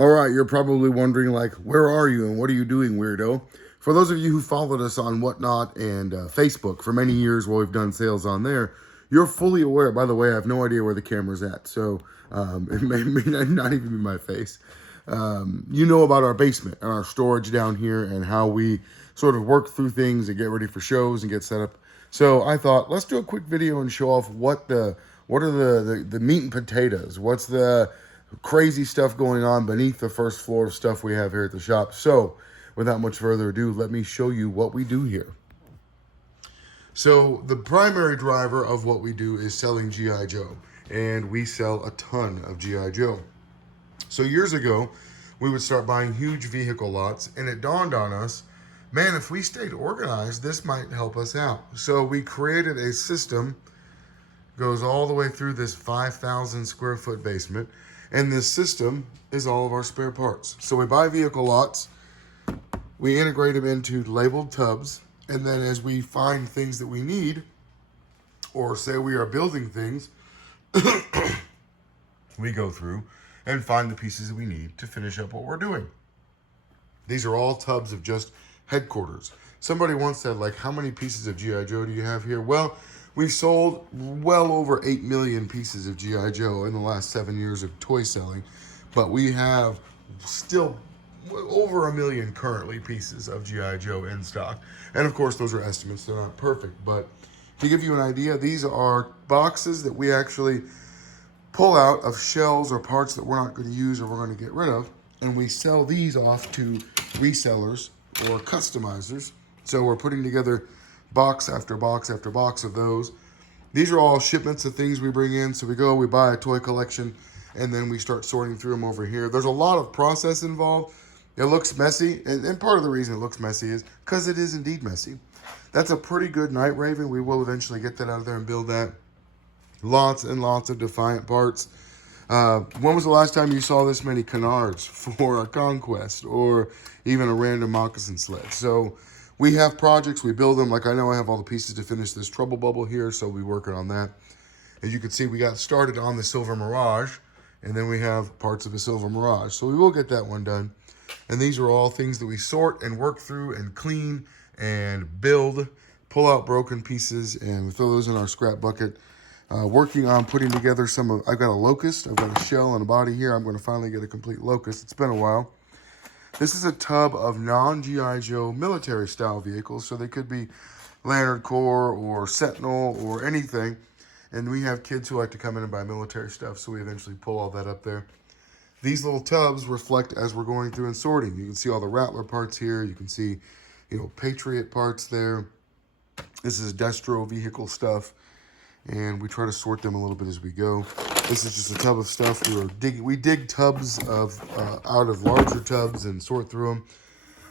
All right, you're probably wondering, like, where are you and what are you doing, weirdo? For those of you who followed us on Whatnot and Facebook for many years while we've done sales on there, you're fully aware. By the way, I have no idea where the camera's at, so it may not even be my face. You know about our basement and our storage down here and how we sort of work through things and get ready for shows and get set up. So I thought, let's do a quick video and show off what are the meat and potatoes. What's the crazy stuff going on beneath the first floor of stuff we have here at the shop. So without much further ado, let me show you what we do here. So the primary driver of what we do is selling G.I. Joe, and we sell a ton of G.I. Joe. So years ago, we would start buying huge vehicle lots, and it dawned on us, man, if we stayed organized, this might help us out. So we created a system, goes all the way through this 5,000 square foot basement, and this system is all of our spare parts. So we buy vehicle lots, we integrate them into labeled tubs, and then as we find things that we need, or say we are building things, we go through and find the pieces that we need to finish up what we're doing. These are all tubs of just headquarters. Somebody once said, like, how many pieces of G.I. Joe do you have here? Well, we've sold well over 8 million pieces of G.I. Joe in the last 7 years of toy selling, but we have still over 1 million currently pieces of G.I. Joe in stock. And of course, those are estimates, they're not perfect, but to give you an idea, these are boxes that we actually pull out of shells or parts that we're not going to use or we're going to get rid of, and we sell these off to resellers or customizers. So we're putting together box after box after box of those. These are all shipments of things we bring in. So we go, we buy a toy collection, and then we start sorting through them over here. There's a lot of process involved. It looks messy, and part of the reason it looks messy is because it is indeed messy. That's a pretty good Night Raven. We will eventually get that out of there and build that. Lots and lots of Defiant parts. When was the last time you saw this many canards for a Conquest or even a random moccasin sled? So we have projects, we build them. Like, I know I have all the pieces to finish this Trouble Bubble here, so we're working on that. As you can see, we got started on the Silver Mirage, and then we have parts of the Silver Mirage. So we will get that one done. And these are all things that we sort and work through and clean and build, pull out broken pieces, and we throw those in our scrap bucket. Working on putting together I've got a Locust, I've got a shell and a body here. I'm going to finally get a complete Locust. It's been a while. This is a tub of non-G.I. Joe military style vehicles. So they could be Lantern Corps or Sentinel or anything. And we have kids who like to come in and buy military stuff. So we eventually pull all that up there. These little tubs reflect as we're going through and sorting. You can see all the Rattler parts here. You can see, Patriot parts there. This is Destro vehicle stuff. And we try to sort them a little bit as we go. This is just a tub of stuff. We dig tubs out of larger tubs and sort through them.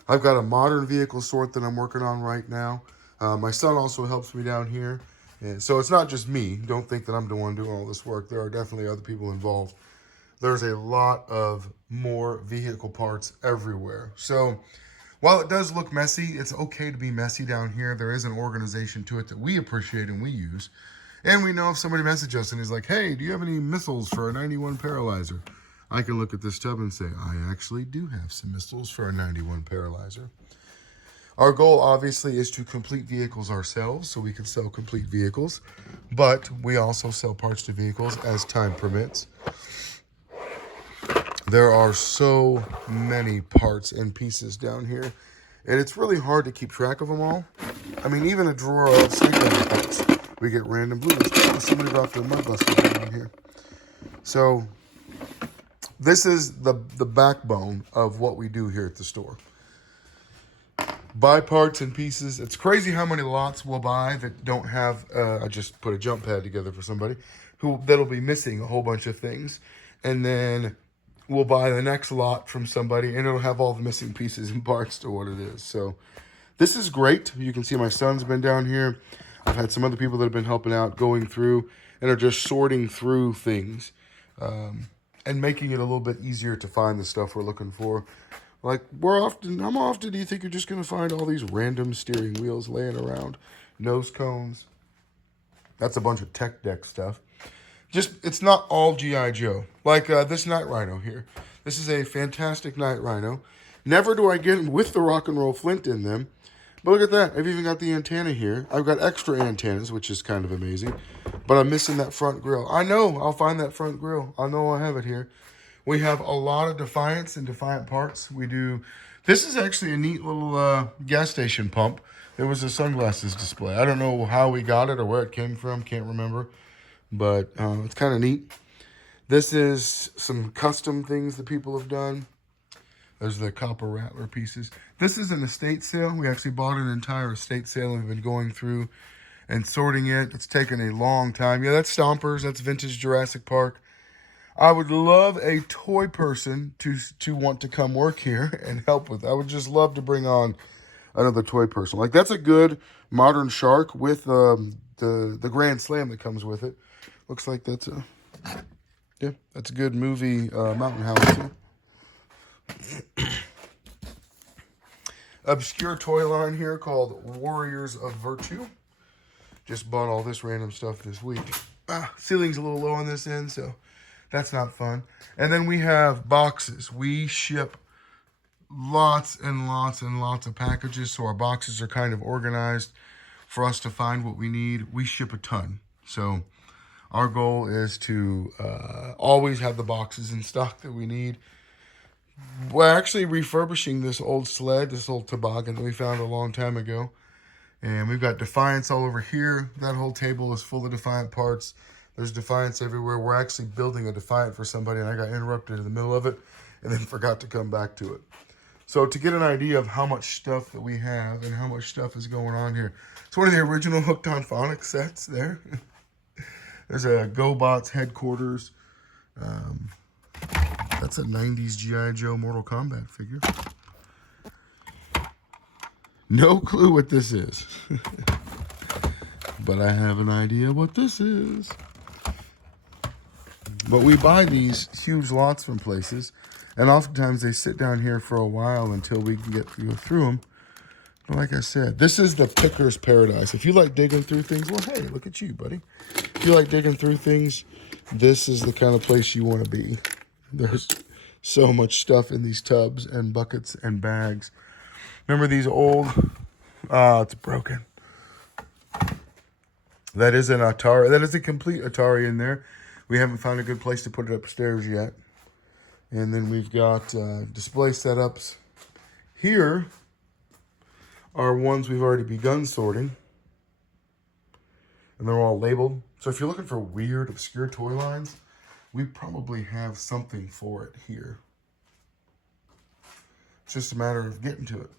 I've got a modern vehicle sort that I'm working on right now. My son also helps me down here. And so it's not just me. Don't think that I'm the one doing all this work. There are definitely other people involved. There's a lot of more vehicle parts everywhere. So while it does look messy, it's okay to be messy down here. There is an organization to it that we appreciate and we use. And we know if somebody messages us and is like, hey, do you have any missiles for a 91 Paralyzer? I can look at this tub and say, I actually do have some missiles for a 91 Paralyzer. Our goal, obviously, is to complete vehicles ourselves so we can sell complete vehicles. But we also sell parts to vehicles as time permits. There are so many parts and pieces down here. And it's really hard to keep track of them all. I mean, even a drawer of Snake Rider parts. We get random blue. Somebody brought their mud buster down here. So this is the backbone of what we do here at the store. Buy parts and pieces. It's crazy how many lots we'll buy that don't have, I just put a jump pad together for somebody, that'll be missing a whole bunch of things. And then we'll buy the next lot from somebody and it'll have all the missing pieces and parts to what it is. So this is great. You can see my son's been down here. I've had some other people that have been helping out, going through and are just sorting through things and making it a little bit easier to find the stuff we're looking for. Like, how often do you think you're just going to find all these random steering wheels laying around? Nose cones. That's a bunch of tech deck stuff. It's not all G.I. Joe. Like this Night Rhino here. This is a fantastic night rhino. Never do I get them with the rock and roll flint in them. But look at that. I've even got the antenna here. I've got extra antennas, which is kind of amazing. But I'm missing that front grill. I know I'll find that front grill. I know I have it here. We have a lot of Defiance and Defiant parts. We do. This is actually a neat little gas station pump. There was a sunglasses display. I don't know how we got it or where it came from. Can't remember. But it's kind of neat. This is some custom things that people have done. There's the copper rattler pieces. This is an estate sale. We actually bought an entire estate sale and we've been going through and sorting it. It's taken a long time. Yeah, that's Stompers. That's vintage Jurassic Park. I would love a toy person to want to come work here and help with. I would just love to bring on another toy person. Like, that's a good modern shark with the Grand Slam that comes with it. Looks like that's a, yeah, that's a good movie mountain house too. Obscure toy line here called Warriors of Virtue. Just bought all this random stuff this week. Ceiling's a little low on this end, so that's not fun. And then we have boxes. We ship lots and lots and lots of packages, so our boxes are kind of organized for us to find what we need. We ship a ton. So our goal is to always have the boxes in stock that we need. We're actually refurbishing this old sled, this old toboggan that we found a long time ago. And we've got Defiance all over here. That whole table is full of Defiant parts. There's Defiance everywhere. We're actually building a Defiant for somebody, and I got interrupted in the middle of it and then forgot to come back to it. So to get an idea of how much stuff that we have and how much stuff is going on here, it's one of the original Hooked on Phonics sets there. There's a GoBots headquarters. That's a 90s G.I. Joe Mortal Kombat figure. No clue what this is. But I have an idea what this is. But we buy these huge lots from places. And oftentimes they sit down here for a while until we can get to go through them. But like I said, this is the picker's paradise. If you like digging through things, well, hey, look at you, buddy. If you like digging through things, this is the kind of place you want to be. There's so much stuff in these tubs and buckets and bags. Remember these old, it's broken. That is an Atari. That is a complete Atari in there. We haven't found a good place to put it upstairs yet. And then we've got display setups. Here are ones we've already begun sorting. And they're all labeled. So if you're looking for weird, obscure toy lines, we probably have something for it here. It's just a matter of getting to it.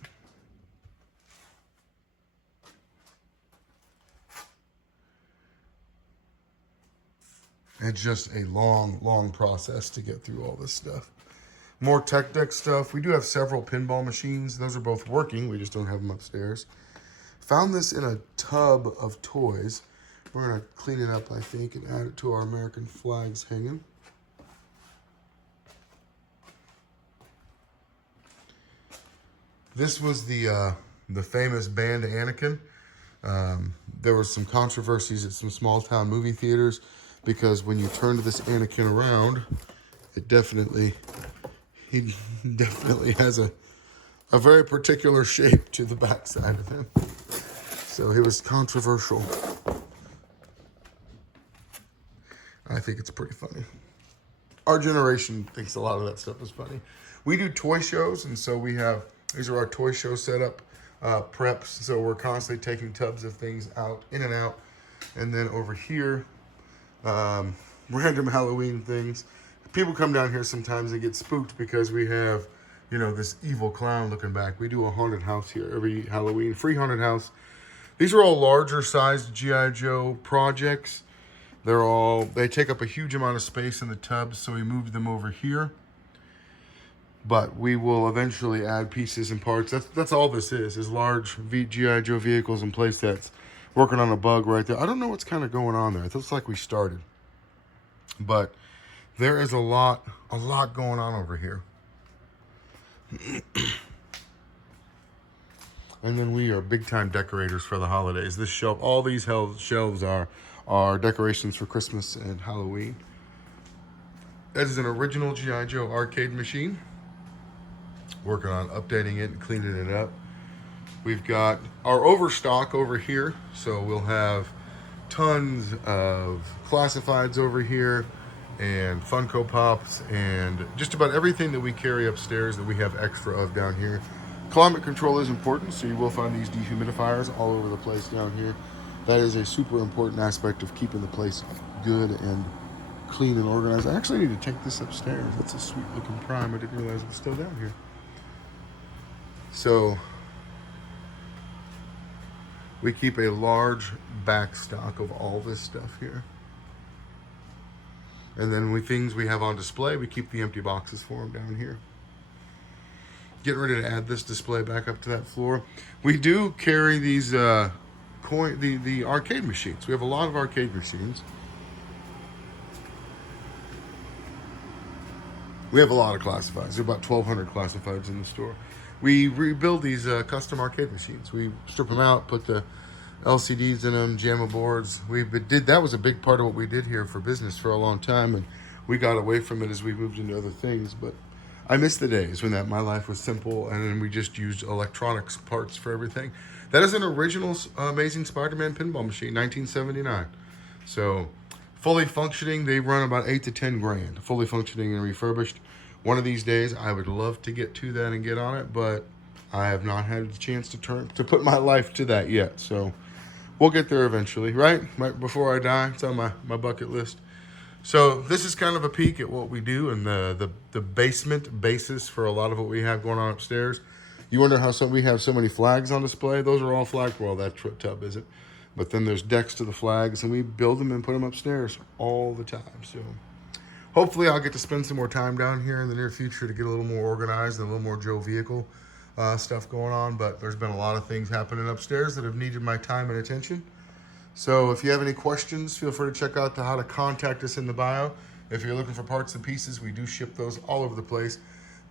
It's just a long, long process to get through all this stuff. More tech deck stuff. We do have several pinball machines. Those are both working. We just don't have them upstairs. Found this in a tub of toys. We're going to clean it up, I think, and add it to our American flags hanging. This was the famous band Anakin. There was some controversies at some small town movie theaters because when you turned this Anakin around, he definitely has a very particular shape to the backside of him. So he was controversial. I think it's pretty funny. Our generation thinks a lot of that stuff is funny. We do toy shows, and so we have, these are our toy show setup preps. So we're constantly taking tubs of things out, in and out. And then over here, random Halloween things. People come down here sometimes and get spooked because we have, you know, this evil clown looking back. We do a haunted house here every Halloween, free haunted house. These are all larger sized G.I. Joe projects. They take up a huge amount of space in the tubs, so we moved them over here. But we will eventually add pieces and parts. That's all this is large G.I. Joe vehicles and play sets. Working on a bug right there. I don't know what's kind of going on there. It looks like we started. But there is a lot going on over here. And then we are big time decorators for the holidays. This shelf, all these shelves are decorations for Christmas and Halloween. That is an original G.I. Joe arcade machine. Working on updating it and cleaning it up. We've got our overstock over here, so we'll have tons of classifieds over here and Funko Pops and just about everything that we carry upstairs that we have extra of down here. Climate control is important, so you will find these dehumidifiers all over the place down here. That is a super important aspect of keeping the place good and clean and organized. I actually need to take this upstairs. That's a sweet looking Prime. I didn't realize it was still down here. So we keep a large back stock of all this stuff here. And then things we have on display, we keep the empty boxes for them down here. Getting ready to add this display back up to that floor. We do carry these the arcade machines. We have a lot of arcade machines. We have a lot of classifieds. There are about 1,200 classifieds in the store. We rebuild these custom arcade machines. We strip them out, put the LCDs in them, JAMA boards. That was a big part of what we did here for business for a long time, and we got away from it as we moved into other things. But I miss the days when my life was simple, and then we just used electronics parts for everything. That is an original Amazing Spider-Man pinball machine, 1979. So fully functioning, they run about 8 to 10 grand. Fully functioning and refurbished. One of these days, I would love to get to that and get on it, but I have not had the chance to put my life to that yet. So we'll get there eventually, right? Right before I die. It's on my bucket list. So this is kind of a peek at what we do and the basement basis for a lot of what we have going on upstairs. You wonder how we have so many flags on display. Those are all flags. Well, that tub isn't. But then there's decks to the flags, and we build them and put them upstairs all the time. So hopefully I'll get to spend some more time down here in the near future to get a little more organized and a little more Joe vehicle stuff going on. But there's been a lot of things happening upstairs that have needed my time and attention. So if you have any questions, feel free to check out how to contact us in the bio. If you're looking for parts and pieces, we do ship those all over the place.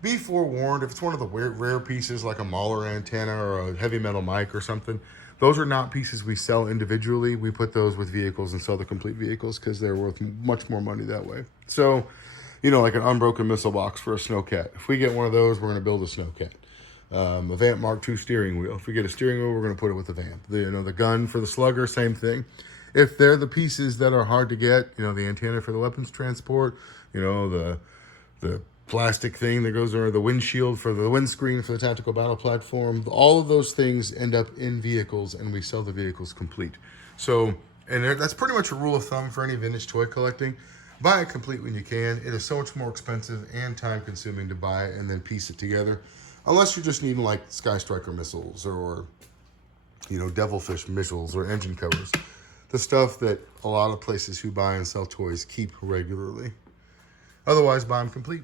Be forewarned, if it's one of the rare pieces like a Mahler antenna or a heavy metal mic or something, those are not pieces we sell individually. We put those with vehicles and sell the complete vehicles because they're worth much more money that way. So, like an unbroken missile box for a Snowcat. If we get one of those, we're going to build a Snowcat. A Vamp Mark II steering wheel. If we get a steering wheel, we're going to put it with the Vamp. The gun for the Slugger, same thing. If they're the pieces that are hard to get, the antenna for the weapons transport, the plastic thing that goes over the windshield for the windscreen for the tactical battle platform, all of those things end up in vehicles, and we sell the vehicles complete. So, and that's pretty much a rule of thumb for any vintage toy collecting. Buy it complete when you can. It is so much more expensive and time consuming to buy it and then piece it together. Unless you're just needing like Sky Striker missiles or, Devilfish missiles or engine covers. The stuff that a lot of places who buy and sell toys keep regularly. Otherwise, buy them complete.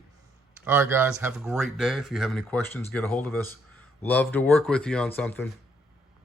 All right, guys, have a great day. If you have any questions, get a hold of us. Love to work with you on something.